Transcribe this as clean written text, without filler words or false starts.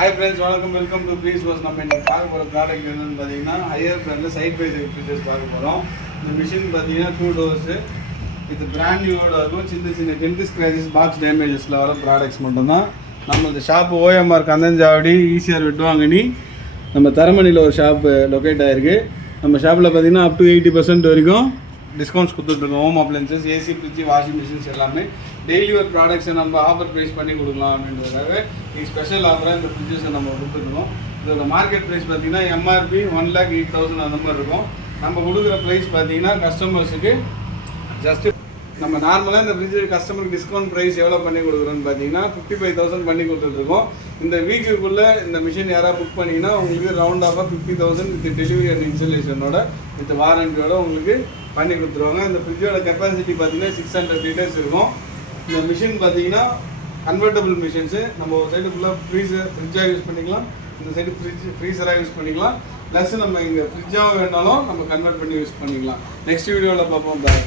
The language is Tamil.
Hi friends, welcome to Please Was. நம்ம இன்னைக்கு பார்க்க போகிற ப்ராடக்ட் என்னன்னு பார்த்தீங்கன்னா ஹையர் பிராண்டில் சைட் பை சைட் ஃப்ரிட்ஜஸ் பார்க்க போகிறோம். இந்த மிஷின் பார்த்தீங்கன்னா 2 டோர்ஸு இது பிராண்ட் நியூவோட இருக்கும். சின்ன டென்ட் ஸ்க்ராச்சஸ் பாக்ஸ் டேமேஜஸில் வர ப்ராடக்ட்ஸ் மட்டும்தான். நம்ம இந்த ஷாப்பு OMR கந்தஞ்சாவடி ஈசிஆர் வெட்டுவாங்கனி நம்ம தரமணியில் ஒரு ஷாப்பு லொக்கேட் ஆகிருக்கு. நம்ம ஷாப்பில் பார்த்தீங்கன்னா அப் டு 80% வரைக்கும் டிஸ்கவுண்ட்ஸ் கொடுத்துட்ருக்கோம். Home appliances, AC, fridge, washing machines எல்லாமே டெய்லி ஒரு ப்ராடக்ட்ஸை நம்ம ஆஃபர் ப்ரைஸ் பண்ணி கொடுக்கலாம் அப்படின்றதுக்காக இது ஸ்பெஷல் ஆஃபராக இந்த ஃப்ரிட்ஜஸை நம்ம கொடுத்துருக்கோம். இதோட மார்க்கெட் ப்ரைஸ் பார்த்தீங்கன்னா MRP 1,08,000 அந்த மாதிரி இருக்கும். நம்ம கொடுக்குற ப்ரைஸ் பார்த்தீங்கன்னா கஸ்டமர்ஸுக்கு ஜஸ்ட்டு நம்ம நார்மலாக இந்த ஃப்ரிட்ஜ் கஸ்டமருக்கு டிஸ்கவுண்ட் ப்ரைஸ் எவ்வளோ பண்ணி கொடுக்குறோன்னு பார்த்தீங்கன்னா 55,000 பண்ணி கொடுத்துட்ருக்கோம். இந்த வீக்குக்குள்ளே இந்த மிஷின் யாராவது புக் பண்ணிங்கன்னா உங்களுக்கு ரவுண்ட் ஆஃபாக 50,000 வித் டெலிவரி அண்ட் இன்ஸ்டலேஷனோட வித் வாரண்டியோட உங்களுக்கு பண்ணி கொடுத்துருவாங்க. இந்த ஃப்ரிட்ஜோட கெப்பாசிட்டி பார்த்தீங்கன்னா 600 லிட்டர்ஸ் இருக்கும். இந்த மிஷின் பார்த்தீங்கன்னா கன்வெர்டபுள் மிஷின்ஸு. நம்ம ஒரு சைடு ஃபுல்லாக ஃப்ரிட்ஜாக யூஸ் பண்ணிக்கலாம், இந்த சைடு ஃப்ரீசராக யூஸ் பண்ணிக்கலாம். ப்ளஸ் நம்ம இங்கே ஃப்ரிட்ஜாக வேணாலும் நம்ம கன்வெர்ட் பண்ணி யூஸ் பண்ணிக்கலாம். நெக்ஸ்ட் வீடியோவில் பார்ப்போம். பாய்.